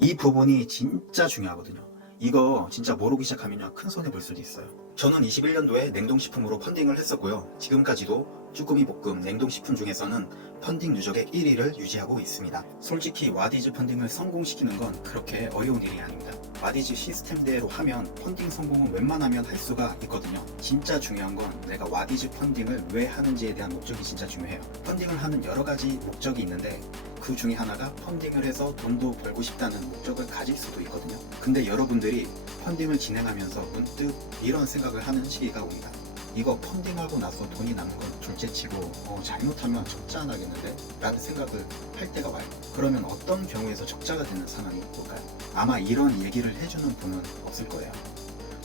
이 부분이 진짜 중요하거든요. 이거 진짜 모르기 시작하면 큰 손해 볼 수도 있어요. 저는 21년도에 냉동식품으로 펀딩을 했었고요. 지금까지도 쭈꾸미 볶음 냉동식품 중에서는 펀딩 누적액 1위를 유지하고 있습니다. 솔직히 와디즈 펀딩을 성공시키는 건 그렇게 어려운 일이 아닙니다. 와디즈 시스템대로 하면 펀딩 성공은 웬만하면 할 수가 있거든요. 진짜 중요한 건 내가 와디즈 펀딩을 왜 하는지에 대한 목적이 진짜 중요해요. 펀딩을 하는 여러 가지 목적이 있는데 그 중에 하나가 펀딩을 해서 돈도 벌고 싶다는 목적을 가질 수도 있거든요. 근데 여러분들이 펀딩을 진행하면서 문득 이런 생각을 하는 시기가 옵니다. 이거 펀딩하고 나서 돈이 남는 건 둘째치고 잘못하면 적자 나겠는데? 라는 생각을 할 때가 와요. 그러면 어떤 경우에서 적자가 되는 상황이 올까요? 아마 이런 얘기를 해주는 분은 없을 거예요.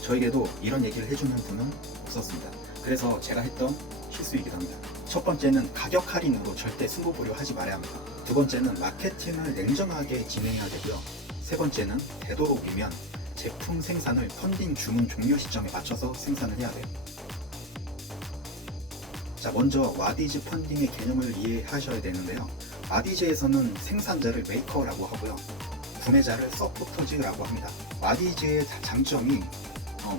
저에게도 이런 얘기를 해주는 분은 없었습니다. 그래서 제가 했던 실수이기도 합니다. 첫 번째는 가격 할인으로 절대 승부 보려 하지 말아야 합니다. 두 번째는 마케팅을 냉정하게 진행해야 되고요. 세 번째는 되도록이면 제품 생산을 펀딩 주문 종료 시점에 맞춰서 생산을 해야 돼요. 자, 먼저 와디즈 펀딩의 개념을 이해하셔야 되는데요. 와디즈에서는 생산자를 메이커라고 하고요. 구매자를 서포터즈라고 합니다. 와디즈의 장점이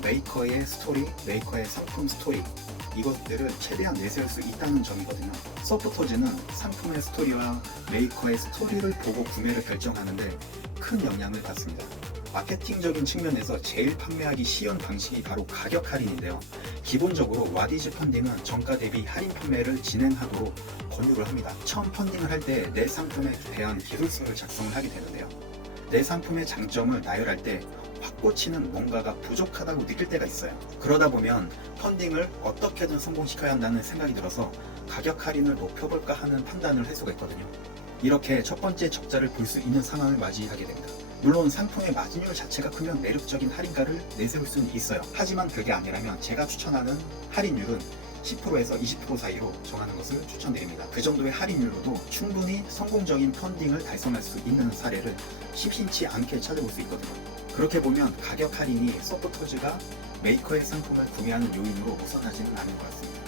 메이커의 스토리, 메이커의 상품 스토리, 이것들을 최대한 내세울 수 있다는 점이거든요. 서포터즈는 상품의 스토리와 메이커의 스토리를 보고 구매를 결정하는데 큰 영향을 받습니다. 마케팅적인 측면에서 제일 판매하기 쉬운 방식이 바로 가격 할인인데요. 기본적으로 와디즈 펀딩은 정가 대비 할인 판매를 진행하도록 권유를 합니다. 처음 펀딩을 할 때 내 상품에 대한 기술서를 작성을 하게 되는데요. 내 상품의 장점을 나열할 때 확 꽂히는 뭔가가 부족하다고 느낄 때가 있어요. 그러다 보면 펀딩을 어떻게든 성공시켜야 한다는 생각이 들어서 가격 할인을 높여볼까 하는 판단을 할 수가 있거든요. 이렇게 첫 번째 적자를 볼 수 있는 상황을 맞이하게 됩니다. 물론 상품의 마진율 자체가 크면 매력적인 할인가를 내세울 수는 있어요. 하지만 그게 아니라면 제가 추천하는 할인율은 10%에서 20% 사이로 정하는 것을 추천드립니다. 그 정도의 할인율로도 충분히 성공적인 펀딩을 달성할 수 있는 사례를 심심치 않게 찾아볼 수 있거든요. 그렇게 보면 가격 할인이 서포터즈가 메이커의 상품을 구매하는 요인으로 우선하지는 않을 것 같습니다.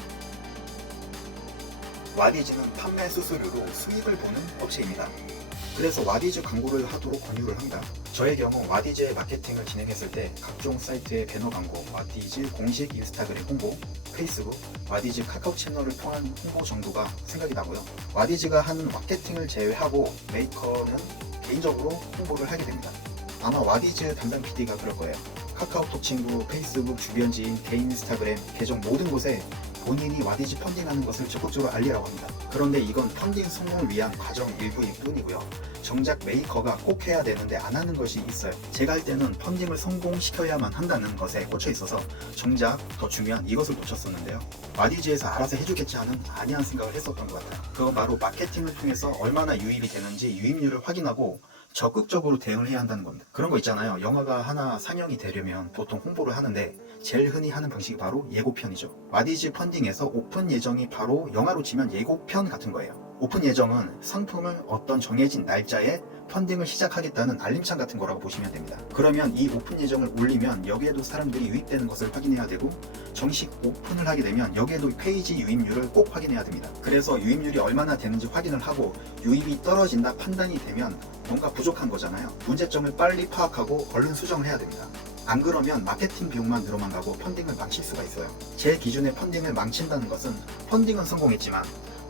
와디즈는 판매 수수료로 수익을 보는 업체입니다. 그래서 와디즈 광고를 하도록 권유를 합니다. 저의 경우 와디즈의 마케팅을 진행했을 때 각종 사이트의 배너 광고, 와디즈 공식 인스타그램 홍보, 페이스북, 와디즈 카카오 채널을 통한 홍보 정도가 생각이 나고요. 와디즈가 하는 마케팅을 제외하고 메이커는 개인적으로 홍보를 하게 됩니다. 아마 와디즈 담당 PD가 그럴 거예요. 카카오톡 친구, 페이스북 주변 지인, 개인 인스타그램, 계정 모든 곳에 본인이 와디즈 펀딩하는 것을 적극적으로 알리라고 합니다. 그런데 이건 펀딩 성공을 위한 과정 일부일 뿐이고요. 정작 메이커가 꼭 해야 되는데 안 하는 것이 있어요. 제가 할 때는 펀딩을 성공시켜야만 한다는 것에 꽂혀 있어서 정작 더 중요한 이것을 놓쳤었는데요. 와디즈에서 알아서 해주겠지 하는 안이한 생각을 했었던 것 같아요. 그건 바로 마케팅을 통해서 얼마나 유입이 되는지 유입률을 확인하고 적극적으로 대응을 해야 한다는 겁니다. 그런 거 있잖아요. 영화가 하나 상영이 되려면 보통 홍보를 하는데 제일 흔히 하는 방식이 바로 예고편이죠. 와디즈 펀딩에서 오픈 예정이 바로 영화로 치면 예고편 같은 거예요. 오픈 예정은 상품을 어떤 정해진 날짜에 펀딩을 시작하겠다는 알림창 같은 거라고 보시면 됩니다. 그러면 이 오픈 예정을 올리면 여기에도 사람들이 유입되는 것을 확인해야 되고 정식 오픈을 하게 되면 여기에도 페이지 유입률을 꼭 확인해야 됩니다. 그래서 유입률이 얼마나 되는지 확인을 하고 유입이 떨어진다 판단이 되면 뭔가 부족한 거잖아요. 문제점을 빨리 파악하고 얼른 수정을 해야 됩니다. 안 그러면 마케팅 비용만 늘어만 가고 펀딩을 망칠 수가 있어요. 제 기준에 펀딩을 망친다는 것은 펀딩은 성공했지만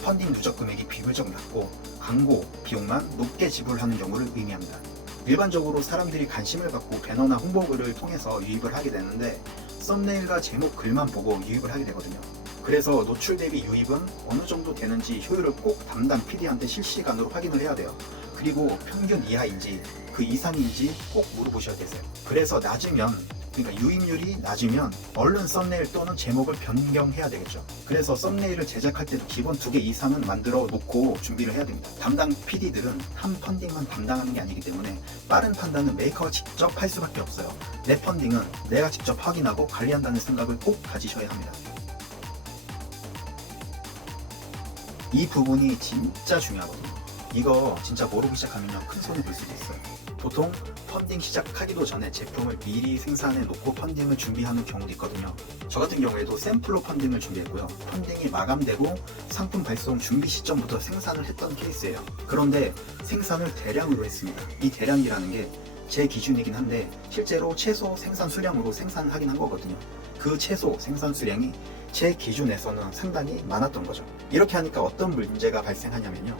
펀딩 누적 금액이 비교적 낮고 광고 비용만 높게 지불하는 경우를 의미합니다. 일반적으로 사람들이 관심을 갖고 배너나 홍보글을 통해서 유입을 하게 되는데 썸네일과 제목 글만 보고 유입을 하게 되거든요. 그래서 노출 대비 유입은 어느 정도 되는지 효율을 꼭 담당 PD한테 실시간으로 확인을 해야 돼요. 그리고 평균 이하인지 그 이상인지 꼭 물어보셔야 되세요. 그래서 그러니까 유입률이 낮으면 얼른 썸네일 또는 제목을 변경해야 되겠죠. 그래서 썸네일을 제작할 때도 기본 2개 이상은 만들어 놓고 준비를 해야 됩니다. 담당 PD들은 한 펀딩만 담당하는 게 아니기 때문에 빠른 판단은 메이커가 직접 할 수밖에 없어요. 내 펀딩은 내가 직접 확인하고 관리한다는 생각을 꼭 가지셔야 합니다. 이 부분이 진짜 중요하거든요. 이거 진짜 모르기 시작하면 큰 손해 볼 수도 있어요. 보통 펀딩 시작하기도 전에 제품을 미리 생산해 놓고 펀딩을 준비하는 경우도 있거든요. 저 같은 경우에도 샘플로 펀딩을 준비했고요. 펀딩이 마감되고 상품 발송 준비 시점부터 생산을 했던 케이스예요. 그런데 생산을 대량으로 했습니다. 이 대량이라는 게 제 기준이긴 한데 실제로 최소 생산 수량으로 생산하긴 한 거거든요. 그 최소 생산 수량이 제 기준에서는 상당히 많았던 거죠. 이렇게 하니까 어떤 문제가 발생하냐면요,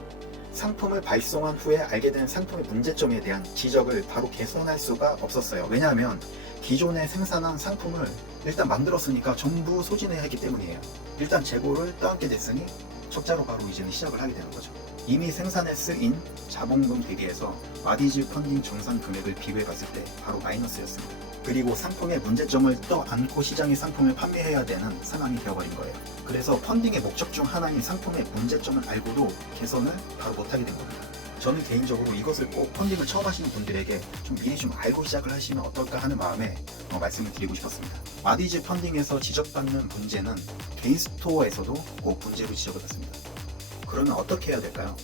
상품을 발송한 후에 알게 된 상품의 문제점에 대한 지적을 바로 개선할 수가 없었어요. 왜냐하면 기존에 생산한 상품을 일단 만들었으니까 전부 소진해야 하기 때문이에요. 일단 재고를 떠안게 됐으니 적자로 바로 이제는 시작을 하게 되는 거죠. 이미 생산에 쓰인 자본금 대비해서 와디즈 펀딩 정산 금액을 비교해 봤을 때 바로 마이너스였습니다. 그리고 상품의 문제점을 떠안고 시장에 상품을 판매해야 되는 상황이 되어버린 거예요. 그래서 펀딩의 목적 중 하나인 상품의 문제점을 알고도 개선을 바로 못하게 된 겁니다. 저는 개인적으로 이것을 꼭 펀딩을 처음 하시는 분들에게 좀 미리 좀 알고 시작을 하시면 어떨까 하는 마음에 말씀을 드리고 싶었습니다. 와디즈 펀딩에서 지적받는 문제는 개인 스토어에서도 꼭 문제로 지적을 받습니다. 그러면 어떻게 해야 될까요?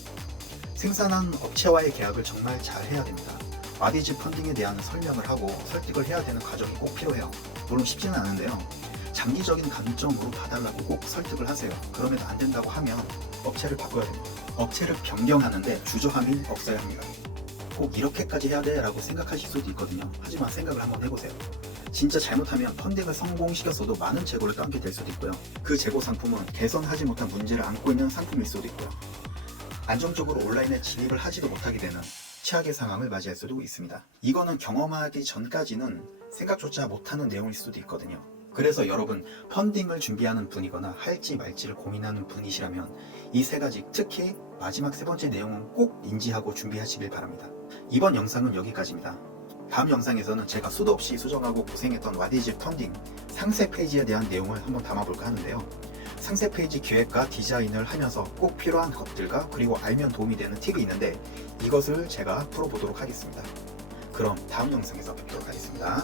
생산한 업체와의 계약을 정말 잘 해야 됩니다. 와디즈 펀딩에 대한 설명을 하고 설득을 해야 되는 과정이 꼭 필요해요. 물론 쉽지는 않은데요. 장기적인 관점으로 봐달라고 꼭 설득을 하세요. 그럼에도 안 된다고 하면 업체를 바꿔야 됩니다. 업체를 변경하는데 주저함이 없어야 합니다. 꼭 이렇게까지 해야 돼 라고 생각하실 수도 있거든요. 하지만 생각을 한번 해보세요. 진짜 잘못하면 펀딩을 성공시켰어도 많은 재고를 떠안게 될 수도 있고요. 그 재고 상품은 개선하지 못한 문제를 안고 있는 상품일 수도 있고요. 안정적으로 온라인에 진입을 하지도 못하게 되는 최악의 상황을 맞이할 수도 있습니다. 이거는 경험하기 전까지는 생각조차 못하는 내용일 수도 있거든요. 그래서 여러분, 펀딩을 준비하는 분이거나 할지 말지를 고민하는 분이시라면 이 세 가지, 특히 마지막 세 번째 내용은 꼭 인지하고 준비하시길 바랍니다. 이번 영상은 여기까지입니다. 다음 영상에서는 제가 수도 없이 수정하고 고생했던 와디즈 펀딩 상세 페이지에 대한 내용을 한번 담아볼까 하는데요. 상세 페이지 기획과 디자인을 하면서 꼭 필요한 것들과 그리고 알면 도움이 되는 팁이 있는데 이것을 제가 풀어보도록 하겠습니다. 그럼 다음 영상에서 뵙도록 하겠습니다.